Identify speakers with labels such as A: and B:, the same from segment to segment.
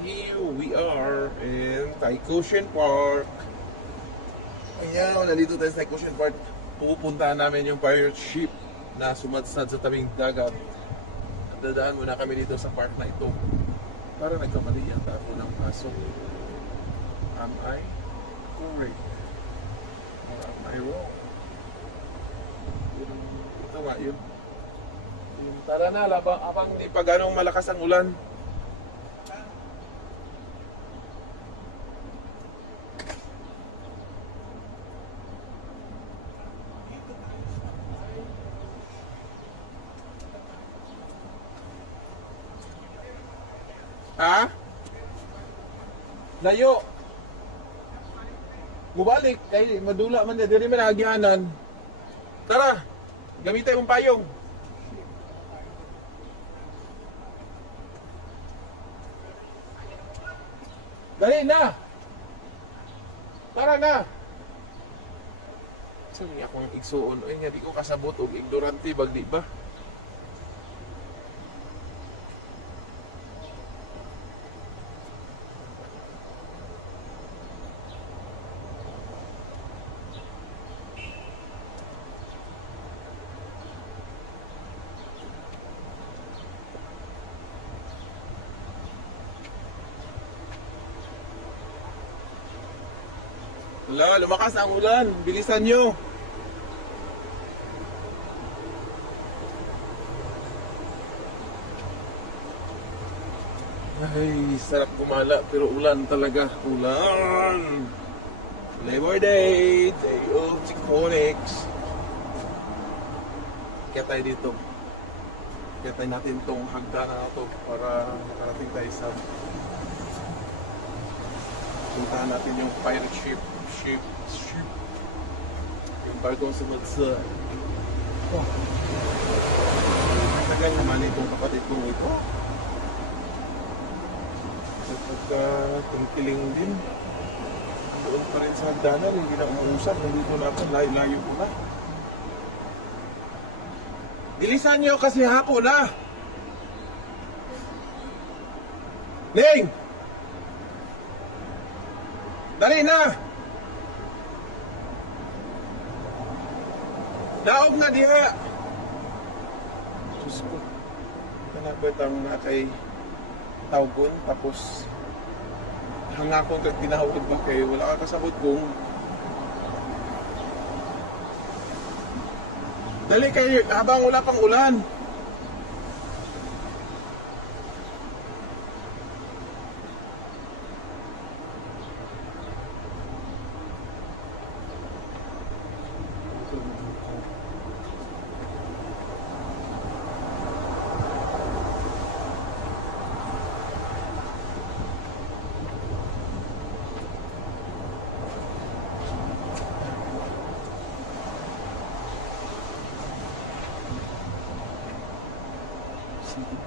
A: here we are in Taikoshin Park. Ayan, nandito tayo sa Taikoshin Park. Pupuntahan namin yung pirate ship na sumadsad sa tabing dagat. Dadaan muna kami dito sa park na ito. Para nagkamali yata ako ng pasok. Am I correct? Or am I wrong? Yun, ito nga yun. Yun, Tara na, labang, abang di pa ganong malakas ang ulan. Ha? Layo. Mubalik kay madula man diri man agyanan. Tara. Gamitin mong payong. Dali na. Tara na. Sabi akong igsuon, ay nga di ko kasabot og ignorante bag di ba? Wala, lumakas ang ulan. Bilisan nyo. Ay, sarap kumala pero ulan talaga. Ulan. Labor Day, Day of Chiconics. Kaya tayo dito. Kaya tayo natin tong hagdanan na to para makarating tayo sa puntahan natin yung pirate ship ship yung barkong sunod sa oh. tagal naman itong kapatid kong ito sa pagka tungkiling din doon pa rin sa hagdanan hindi nandito na ako layo-layo nyo kasi hapon na Ning! Dali na! Daog na diha! Diyos ko. Kanabot ang na kay Tawgon tapos hanga ko kag tinawag ba kay wala ka kasabot kung Dali kayo habang wala pang ulan.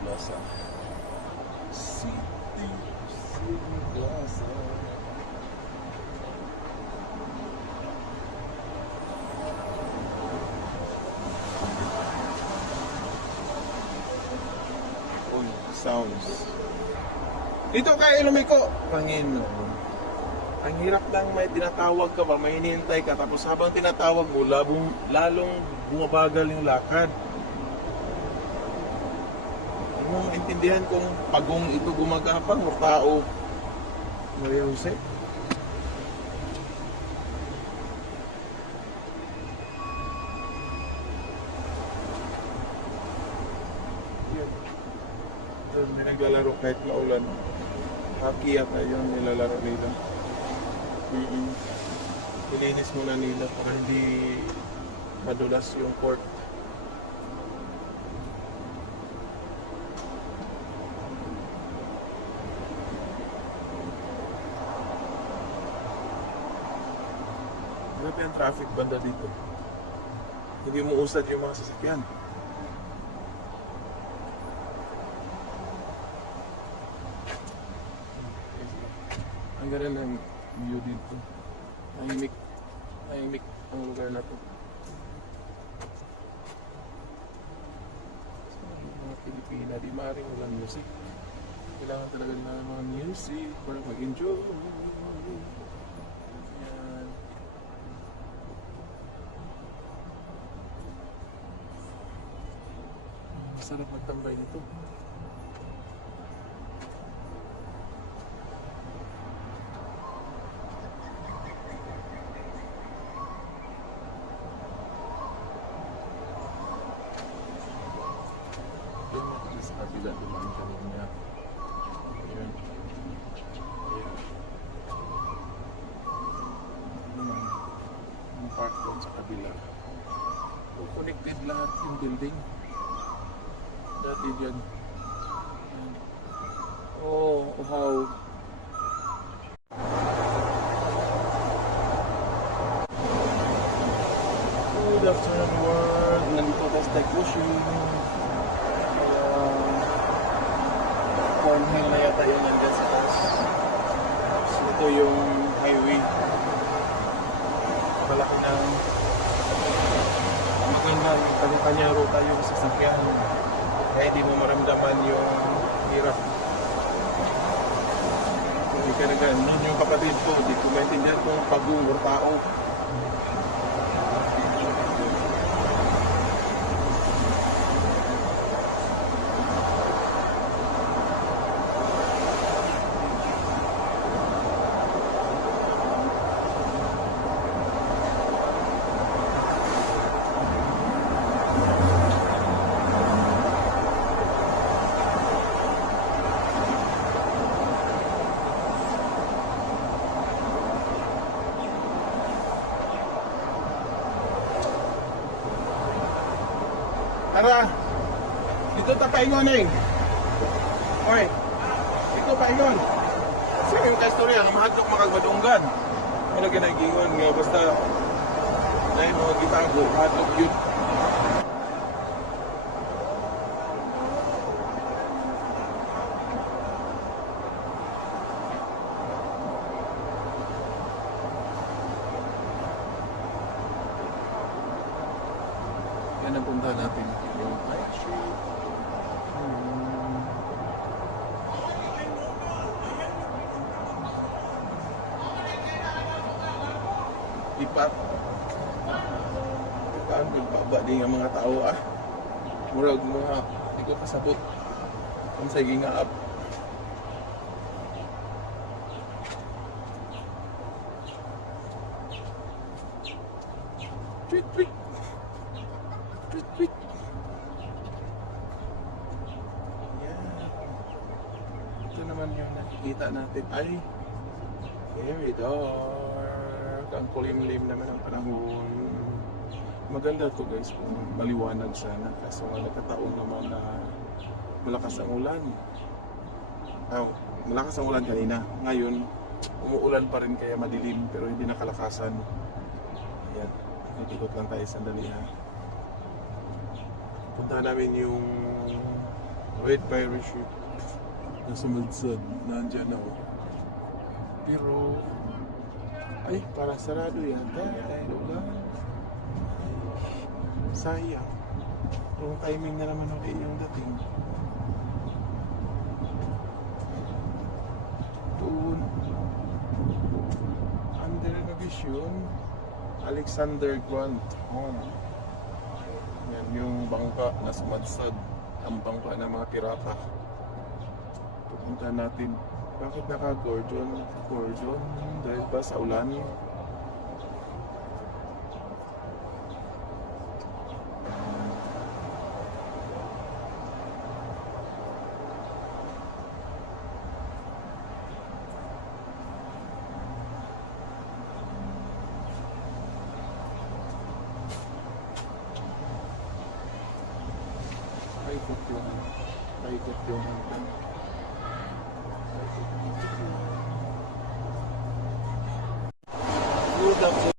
A: Plaza. City, City Plaza. Uy, sounds. Dito kay lumiko. Panginoon. Ang hirap lang may tinatawag ka ba, may hinihintay ka, tapos habang tinatawag mo, labong, lalong bumabagal yung lakad. Hindi mo intindihan kung pagong ito gumagapang o tao. Maria Jose. Yun. Yun, may naglalaro kahit maulan. Hockey yata yung nilalaro nila. Mm-mm. Ilinis muna nila para hindi madulas yung court. Grabe ang traffic banda dito. Hindi mo usad yung mga sasakyan. Ang ganda ng view dito. Tahimik. Tahimik ang lugar na to. Mga Pilipina, di maaaring walang music. kailangan talaga ng mga music para mag-enjoy. Yan. Masarap magtambay sa kabila dumaan kanina. Ayan. Ayan. Ayan. Ang park doon sa kabila. So, connected lahat yung building. Dati dyan. Ayan. Oh, how. Good afternoon world. Nandito tayo sa Taikushi. Uh, Cornhill na yata yung nandyan sa taas. So, ito yung highway. Malaki na magandang kanya-kanya ruta yung sasakyan. Kaya di mo maramdaman yung hirap. Hindi ka na ganun yung kapatid ko. Di ko maintindihan kung pag-uur tao. Tara! Dito ta paingon eh! Oy! Dito paingon! Kasi yung kaistorya, ang mahadlok makagmadunggan. Ano ginagingon nga, basta dahil mga gitago, mahadlok yun. Yan ang punta natin. Ipat. Ipat. Nagbaba din ang mga tao ah. Murag mga hindi ko kasabot. Kung sa gingaap. Tweet, tweet. Tweet, tweet. Yan. Ito naman yung nakikita natin ay very dark. Ang kulimlim naman ang panahon. Maganda to guys kung maliwanag sana. Kaso nga nagkataon naman na malakas ang ulan. Oh, malakas ang ulan kanina. Ngayon, umuulan pa rin kaya madilim pero hindi nakalakasan. Ayan. Ikot lang tayo sandali ha. Punta namin yung Red Pirate Ship na sumudsad. Nandyan na oh. Pero, ay, para sarado yata. Dahil ulan. Ay, sayang. Wrong timing na naman ulit yung dating. Doon. Under renovation. Alexander Grant Home. Yan yung bangka na sumadsad. Ang bangka ng mga pirata. Pupunta natin. Bakit naka-Gordon? Gordon? Dahil ba sa ulan? Paikot yung paikot yung hanggang. Paikot